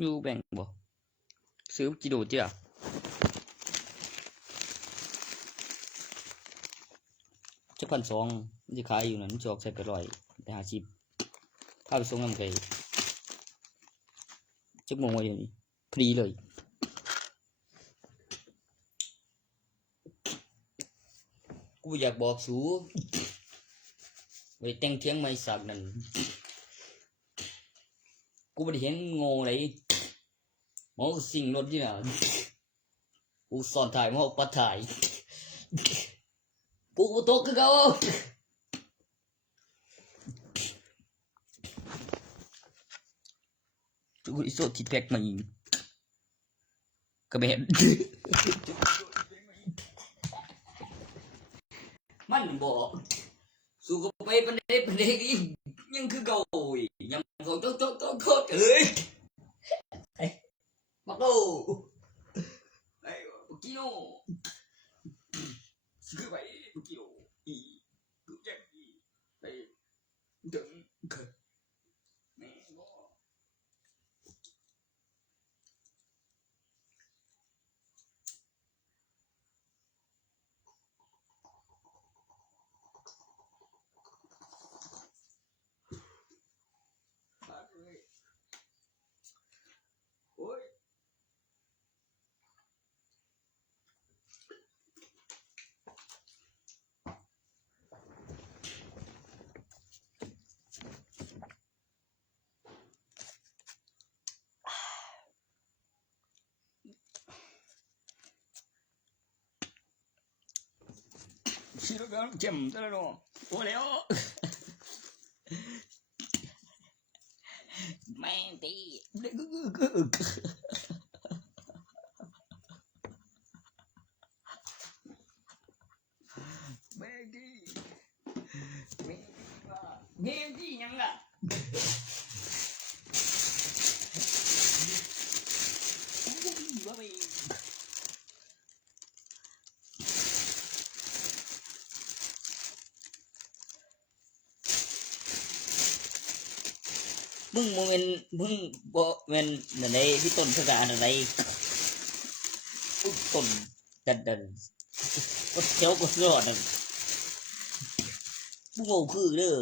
อยู่แบ่งบ่ซื้อกิโลติล่ะจะ1,200มันสิขายอยู่นั่นสิออกใส่ไป100ได้50ถ้าไปส่งนำไกจักโมงว่าอย่างนี้พอดีเลยกูอยากบอกสูไว้แต่งเถียงไม้สักนั่นกูบ่ได้เห็นโง่ไดหมอสิ่งรถนี่น่ะกูสอนถ่ายหมอปัดถ่ายกูบ่ตกคือเก่ากูอีโซที่แพ็กมาอีกก็ไม่เห็นมันบอกสู้กับไปปานใดอีกยังคือเก่าอีกยังเขาโตเอ้ยไอ้บักโตไอ้บักกิโนคือไปบักกิโนอีกูแจ็คอีไปถึงแม่บ่โอ้ยชิโร่กันเข็มตะโลโอ้แล้วแม่งตีแม่งตีแม่งตียังล่ะว่าไปมึงบ่แม่นมึงบ่แม่นนั่นใดที่ต้นสกาอันใดต้นดันก็เขียวก็รอดนั่นมึงโง่คือเด้อ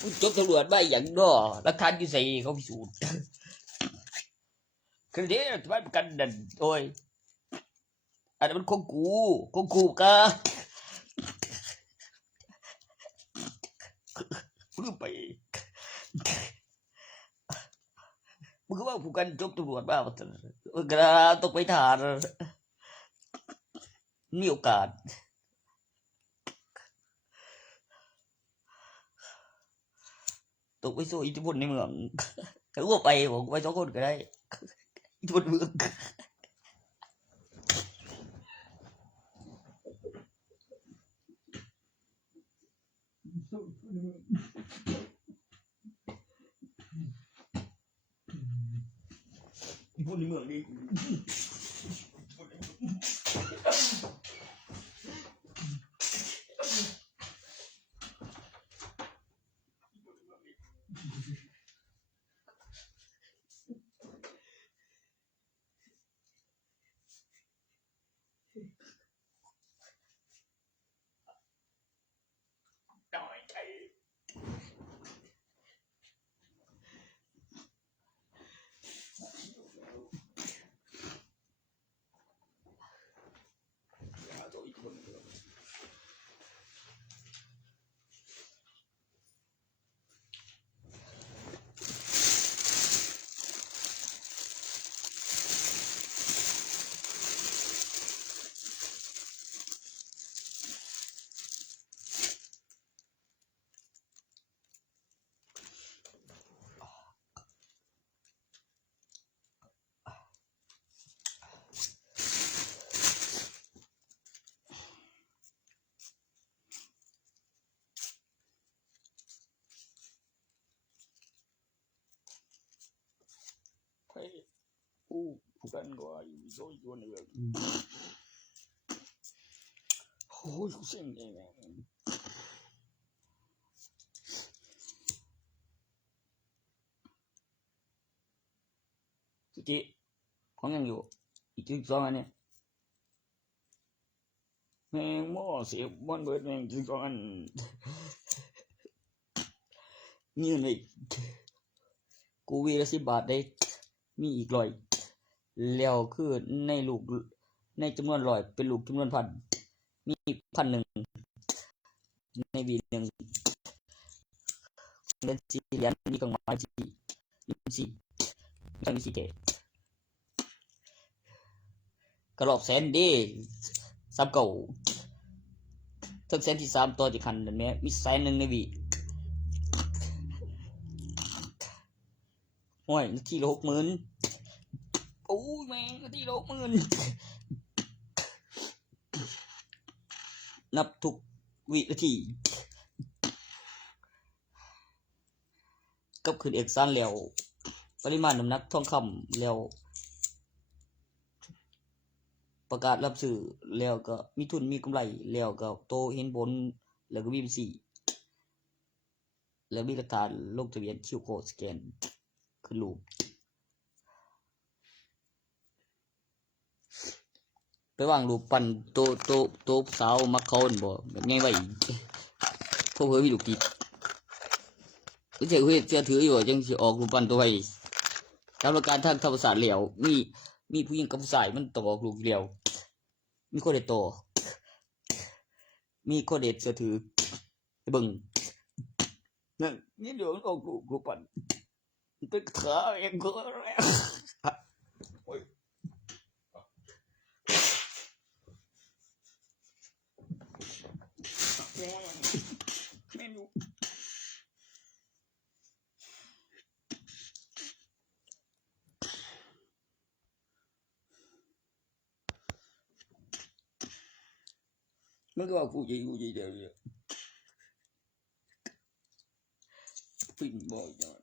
มึงจบตำรวจมาหยังน้อหลักฐานอยู่ไสเขาพิสูจน์คือเด้อมันกันนั่นโอ้ยอันนั้นมันของกูกะลืมไปมึงก็ว่าผู้กันจบตำรวจมาว่าซั่นก็ต้องไปทหารมีโอกาสตกไปสู้อิทธิพลในเมืองก็ว่าไปบอกไป2คนก็ได้อิทธิพลเมืองอิทธิพลในเมืองนี่ผู้กันก็อยู่โซยตัวนึงโอ้ยกูเซ็งเอง จิของยังอยู่อีก12อันเนี่ยแม่งหม้อเสียบอนเบิดแม่ง12อันยืนอีกกูวีละ10 บาทได้มีอีก100แล้วคือในลูกในจำนวน100เป็นลูกจำนวนพันมีอีก1,000ในวีนึงเล่น4เหรียญมีกล่องไม้24มี4เกกระรอบแสนดีซับเก่าถึงแสนที่3ต่อจากคันนั่นแหละมีแสนนึงในวีโอ้ยนาทีละ 60,000 โอ้ยแม่งนาทีละ 60,000 นับทุกวินาทีกับขึ้นเอกสารแล้วปริมาณน้ำหนักทองคำแล้วประกาศรับซื้อแล้วก็มีทุนมีกำไรแล้วก็โตเห็นผลแล้วก็มีบัญชีแล้วมีหลักฐานลงทะเบียน QR Code สแกนขึ้นรูปไปวางรูปปั้นโตสาวมักเขาบ่แบบง่ายไว้พวกเพิ่นมีลูกติดคือจะเฮ็ดถืออยู่จังสิออกรูปปั้นตัวไว้ตามหลักการทางธรรมศาสตร์แล้วมีผู้หญิงกับผู้ชายมันต้องออกลูกเดียวมีคนเด็ดโตมีคนเด็ดเสือถือไปเบิ่งนั่นนี่เดี๋ยวมันออกลูกปั้นมันเป็นขาเองก็โอ้ยไม่รู้มันก็ว่ากูจีเดี๋ยวฟินบ่อยจัง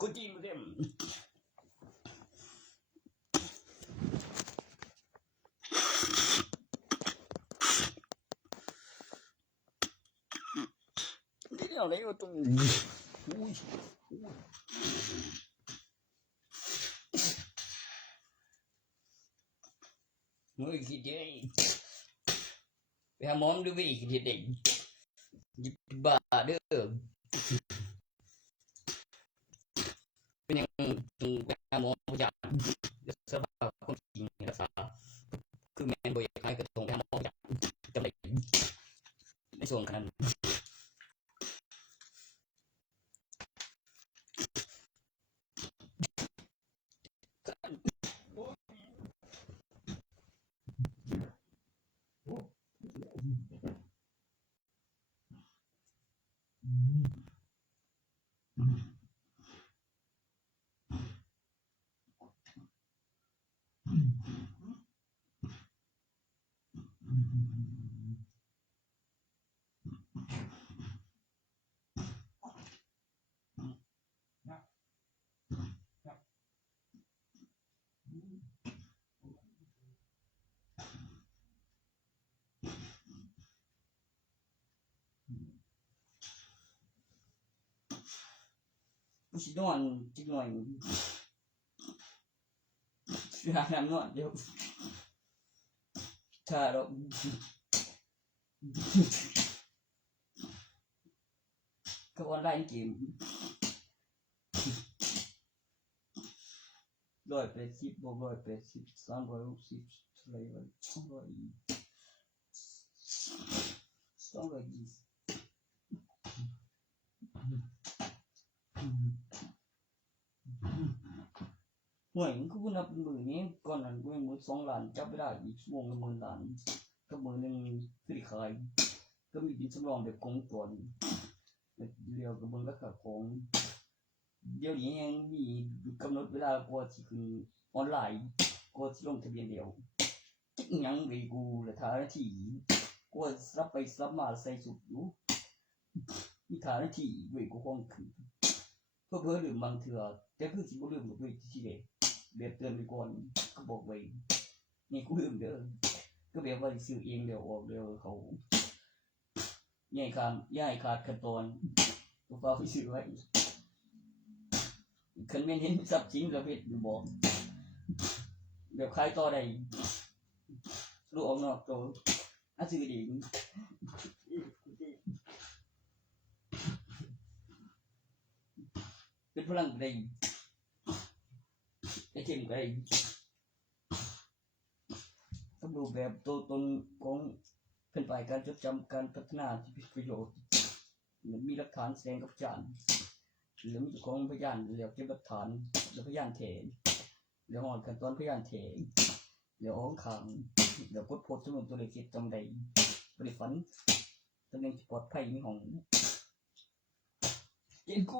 กูจีมาเต็มนี่อะไรวะตรงอุ้ยเฮ้ยคิดเด้ไปหาหมอมดูวิคิดเด็กยิบบาเด้อเป็นยังจึงไปหาหมอผู้จัดสภาพคนจริงรักษาคือแม่นบ่อยากให้กระทงไปหาหมอผู้จัดจำได้ในส่วนนั้น สินอนจิกหน่อยหาน้ำนอนเดี๋ยวถ้าเราก็ออนไลน์เกม180 บวก180 360อะไรวะ220ห่วยมันก็พูดนับมือนี้ก่อนนั้นกูยังมือ2 ล้านจับไม่ได้อีกชั่วโมงละ10,000 ล้านก็มือหนึ่งซื้อขายก็มีบินสำรองแบบกงก่อนเรียวกับมึงราคาของเดี๋ยวนี้ยังมีกำหนดเวลากว่าที่คือออนไลน์กว่าที่ลงทะเบียนเดียวจิกยังไปกูละทานาทีกว่าซับไปซับมาใส่สุดอยู่มีทานาทีเว้ยกูห้องคือเพื่อลืมบางเถื่อแต่คือสิบ่ลืมกับเว้ยที่เด็ดเบียดเตือนไปก่อนก็บอกไว้นี่กูลืมเด้อก็แบบว่าซื้อเองเดี๋ยวออกเดี๋ยวเขาย่ายขาดขั้นตอนกูฝากไปซื้อไว้คันแม่นเห็นทรัพย์สินก็เฮ็ดบอกแบบขายต่อได้รู้ออกนอกตัวซื้อดีเป็นพลังได้ไอ้เข็มก็ได้ต้องดูแบบตัวตนของเป็นฝ่ายการจดจำการพัฒนาที่เป็นประโยชน์มีหลักฐานแสดงกับจานหรือมีเจ้าของพยานเรียกเก็บหลักฐานแล้วพยานเถนเดี๋ยวหอดขั้นตอนพยานเถนเดี๋ยวอ้องขังเดี๋ยวกดโพสต์จำนวนตัวเลขที่จำได้บริฝันตำแหน่งปลอดภัยมีของเกณฑ์กู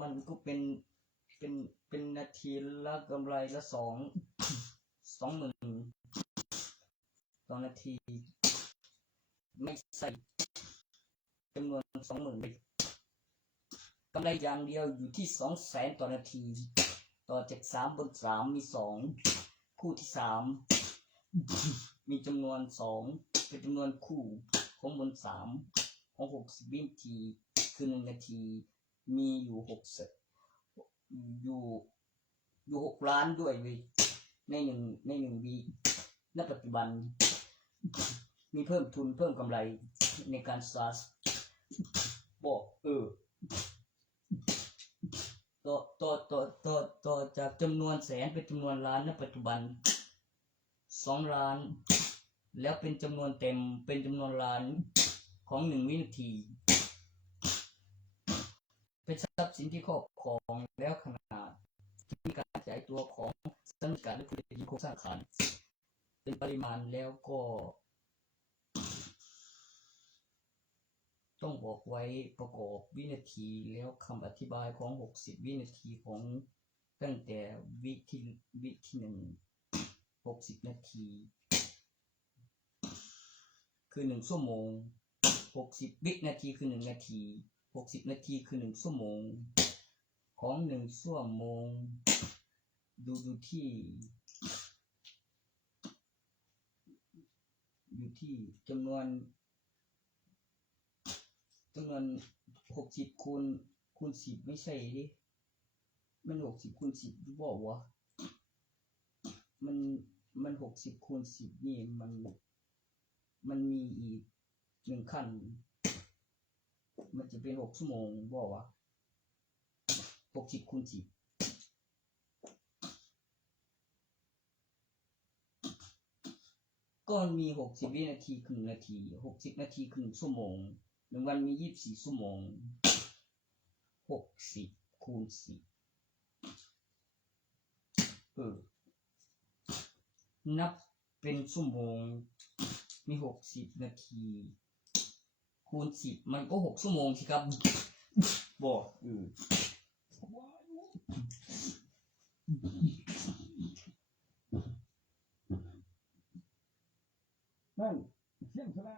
มันก็เป็นนาทีละกำไรละ20,000ต่อนาทีไม่ใส่จำนวน20,000เลยกำไรอย่างเดียวอยู่ที่200,000ต่อนาทีต่อจาก3 บน 3มี2คู่ที่3มีจำนวน2เป็นจำนวนคู่ของบน3ของ60 วินาทีคือ1 นาทีมีอยู่6 ล้านด้วยเว้ยใน1วีณปัจจุบันมีเพิ่มทุนเพิ่มกำไรในการสะสมบอกต่อจากจำนวนแสนเป็นจำนวนล้านณปัจจุบัน2 ล้านแล้วเป็นจำนวนเต็มเป็นจำนวนล้านของ1 วินาทีเป็นทรัพย์สินที่ครอบครองแล้วขนาดที่มีการขยายตัวของสังกัดและผลิตภัณฑ์โครงสร้างฐานเป็นปริมาณแล้วก็ต้องบอกไว้ประกอบวินาทีแล้วคำอธิบายของ60 วินาทีของตั้งแต่วิที่1 60 นาทีคือ1 ชั่วโมง60 วินาทีคือ1 นาที60 นาทีคือ1 ชั่วโมงของ1 ชั่วโมงดูที่อยู่ที่จำนวน60คูณ10ไม่ใช่ดิมัน60คูณ10รู้บอกว่ามัน60คูณ10นี่มันมีอีก1 ขั้นมันจะเป็น6 ชั่วโมงบอกว่า60คูณ10ก็มี60 วินาทีคือ1 นาที60 นาทีคือ1 ชั่วโมง1 วันมี24 ชั่วโมง60คูณ10นับเป็นชั่วโมงมี60 นาทีคูณ10มันก็6 ชั่วโมงสิครับ บอกนั่นเสียงสละ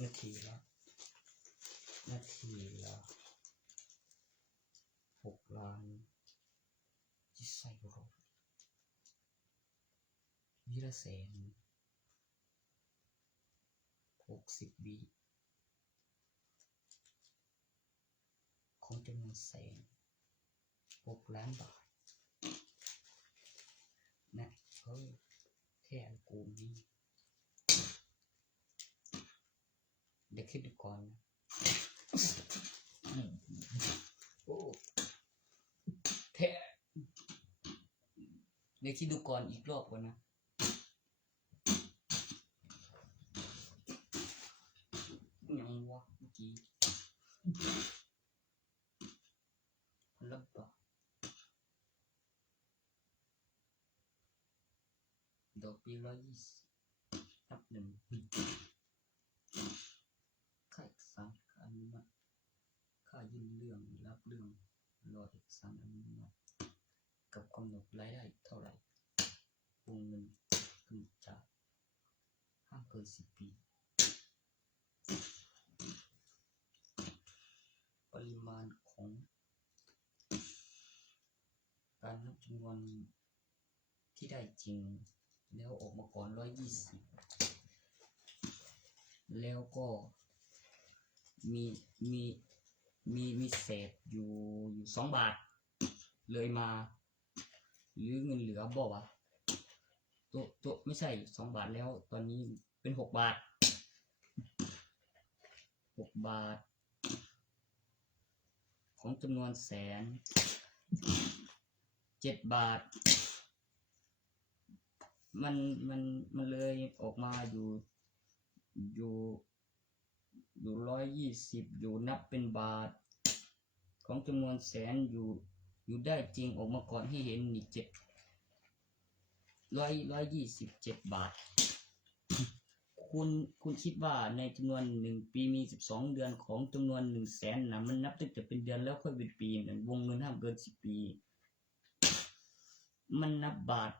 นาทีละ6 ล้านที่ใส่รถวิละแสน60 วิของจำนวน1,6,000,000 บาทนะแค่อันกูนี้เดี๋ยวคิดดูก่อนนะโอ้แท้เดี๋ยวคิดดูก่อนอีกรอบก่อนนะยังวะเมื่อกี้1,000,000 บาทดอกเบี้ย120นับ 1ค่าเอกสารค่าอนุมัติค่ายื่นเรื่องรับเรื่องรอเอกสารอนุมัติกับกำหนดรายได้เท่าไหร่วงเงินกำหนดจ่ายห้ามเกิน10 ปีปริมาณของการนับจำนวนที่ได้จริงแล้วออกมาก่อน120แล้วก็มีเศษอยู่2 บาทเลยมาหรือเงินเหลือบอกว่าตัวไม่ใช่2 บาทแล้วตอนนี้เป็น6 บาทของจำนวน7 บาทมันเลยออกมาอยู่120อยู่นับเป็นบาทของจำนวนแสนอยู่ได้จริงออกมาก่อนให้เห็นนี่127 บาทคุณคิดว่าในจำนวน1 ปีมี12 เดือนของจำนวน100,000นะมันนับตั้งแต่เป็นเดือนแล้วค่อยเป็นปีนั่นวงเงินห้ามเกิน10 ปีมันนับบาท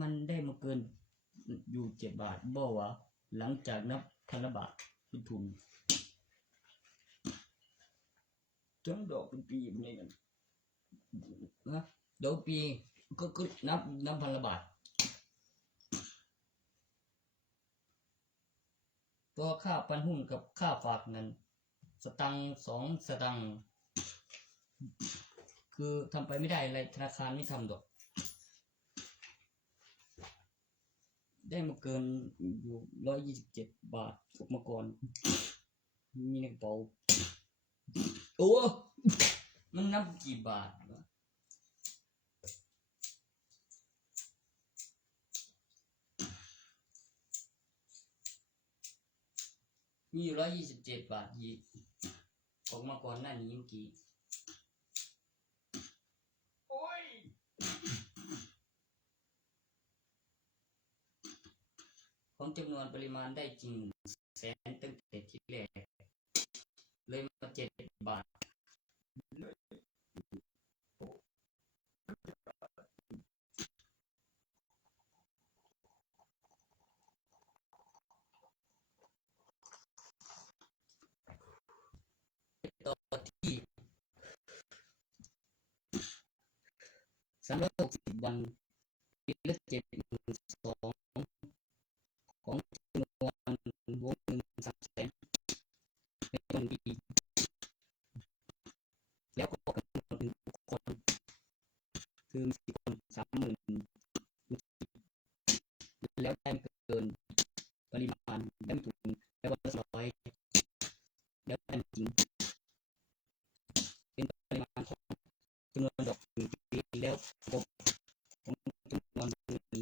มันได้มาเกินอยู่7 บาทบ่วะหลังจากนับ1,000 บาทเป็นทุนจนดอกเป็นปีแบบนี้นะดอกปีก็นับ1,000 บาทเพราะค่าปันหุ้นกับค่าฝากนั้นสตังค์2 สตังค์คือทำไปไม่ได้อะไรธนาคารไม่ทำดอกได้มาเกินอยู่127 บาทออกมาก่อนมีในกระเป๋าโอ้มันนับกี่บาทวะมีอยู่127 บาทยีออกมาก่อนหน้านี้เมื่อกี้โอ้ย ของจำนวนปริมาณได้จริง100,000ตั้งแต่ที่แรกเลยมา7 บาทต่อที่360 วันปีละ72,000ของจำนวนวงเงิน300,000ในต้นปีแล้วก็กำหนดถึงบุคคลคือ10 คน 30,000แล้วได้ไม่เกินปริมาณได้ไม่ถึงแล้วก็100แล้วได้จริงเป็นปริมาณของจำนวนดอกปีแล้วก็ของจำนวนเงิน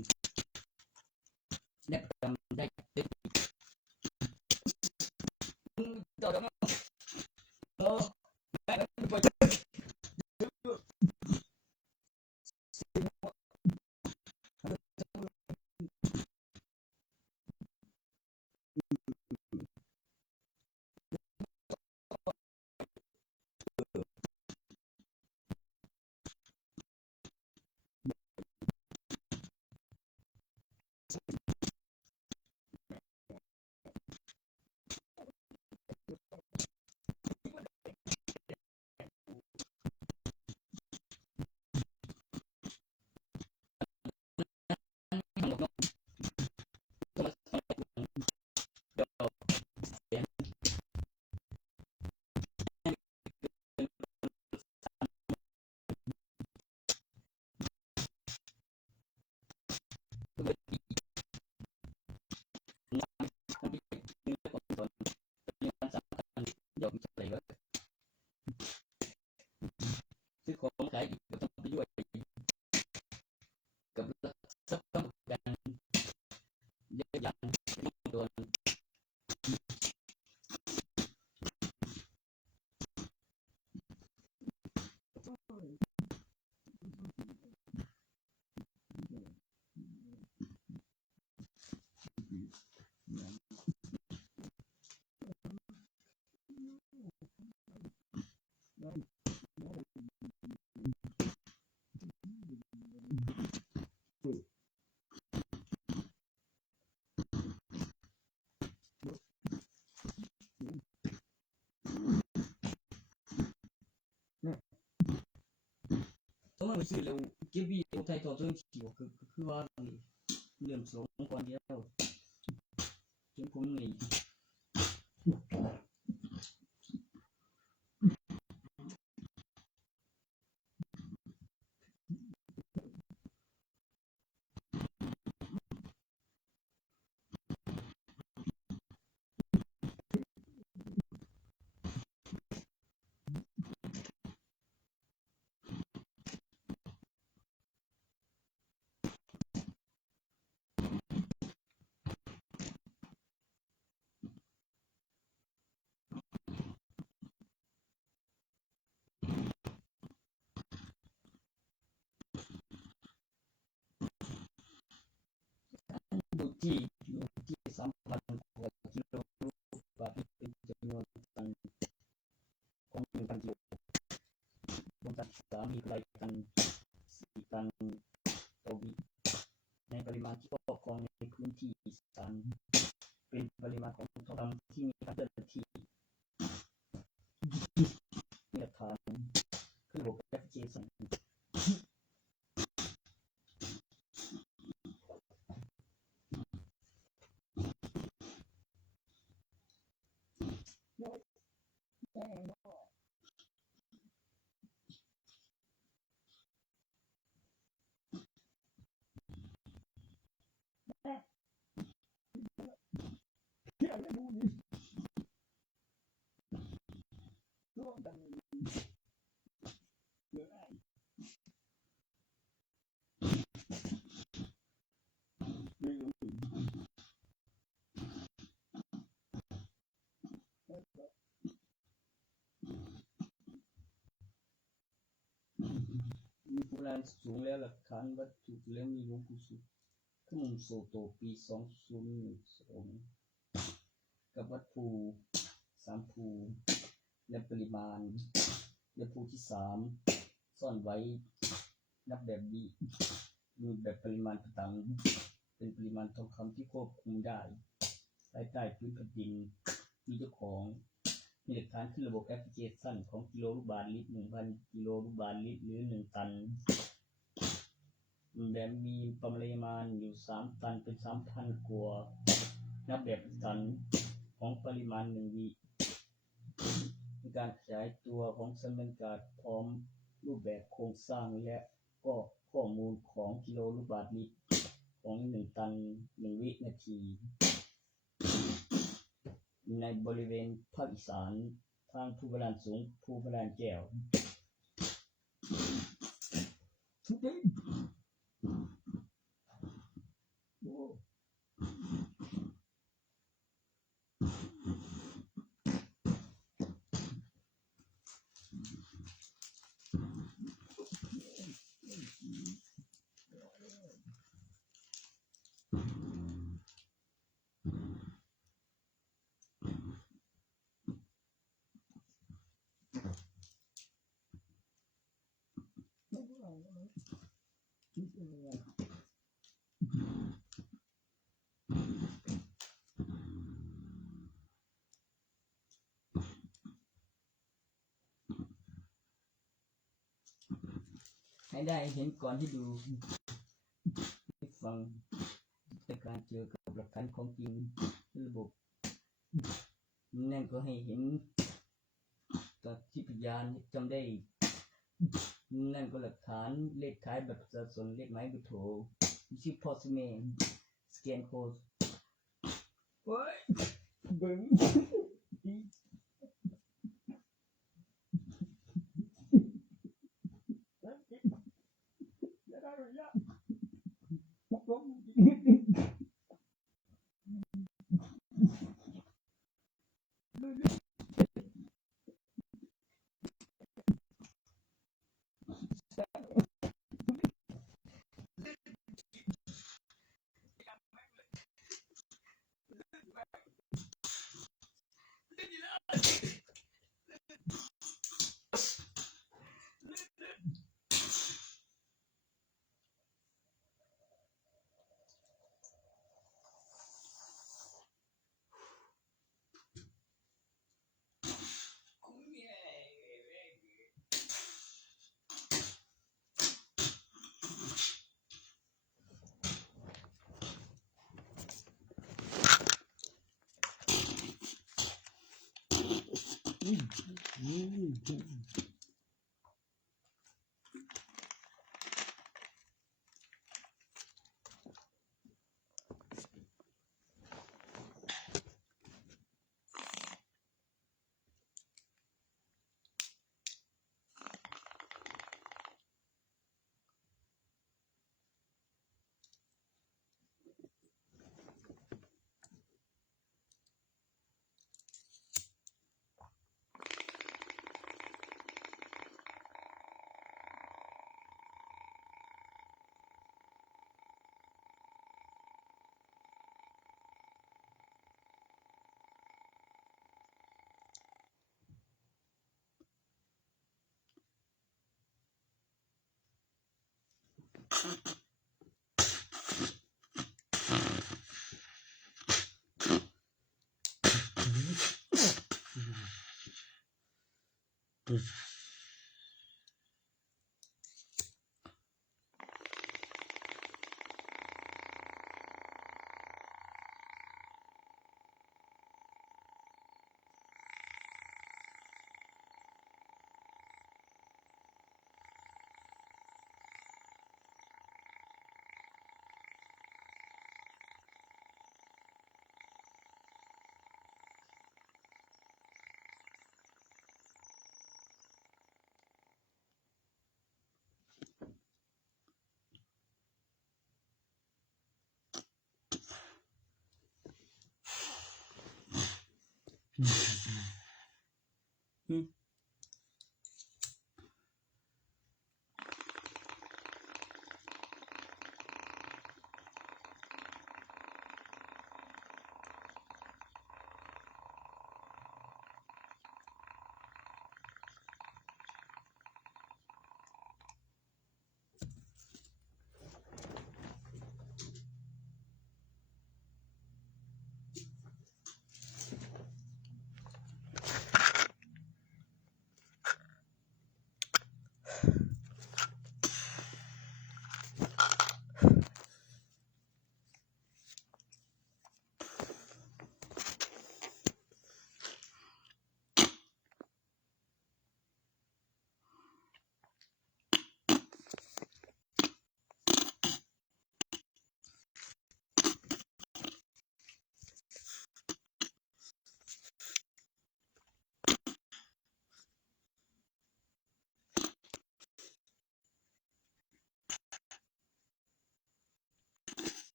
และประจำได้เต็มต่อแล้วได้ไม่ไปยอมใส่ไว้ซื้อของขายอีกก็ต้องไปด้วยกับทรัพย์ต้องการเยอะแยะโดนต้องมาซื้อแล้วเก็บบีไทยต่อตัวที่คือว่าเรื่องสองก่อนเดียวจนผมนี่ดูที่3,000 กว่ากิโลลูกบาศก์เป็นจำนวนตันของ 1,000 กิโลบนตัน3มีรายตัน4 ตันต่อวิในปริมาณที่ครอบครองในพื้นที่อีสานเป็นปริมาณของทองคำที่มีการเคลื่อนที่มีหลักฐานคือระบบแอปพลิเคชันมีโบราณสูงแล้วหลักฐานวัตถุแล้วมีหลวงปู่สุข ขนมโซโตปี2012กับวัตถุ3ภูและปริมาณและภูที่3ซ่อนไว้นับแบบนี้มีแบบปริมาณต่างเป็นปริมาณทองคำที่ควบคุมได้ภายใต้พื้นแผ่นดินมีเจ้าของมีหลักฐานขึ้นระบบแอปพลิเคชันของกิโลลูกบาศก์ลิตร 1,000 กิโลลูกบาศก์ลิตรหรือ1ตันแบบมีปริมาณอยู่3ตันเป็น 3,000 กว่านับแบบตันของปริมาณ1วิมีการขยายตัวของสมการพร้อมรูปแบบโครงสร้างและก็ข้อมูลของกิโลลูกบาศก์ลิตรของ1ตัน1วินาทีในบริเวณภาคอีสานทางภูบาลานสูงภูบาลานแก้วให้ได้เห็นก่อนที่ดูฟังแต่การเจอกับหลักฐานของจริงระบบนั่นก็ให้เห็นกับที่พยานจำได้นั่นก็หลักฐานเลขท้ายบัตรประชาชนเลขหมายเบอร์โทรชื่อพ่อชื่อแม่สแกนโค้ดโอ้ยเบิ่ง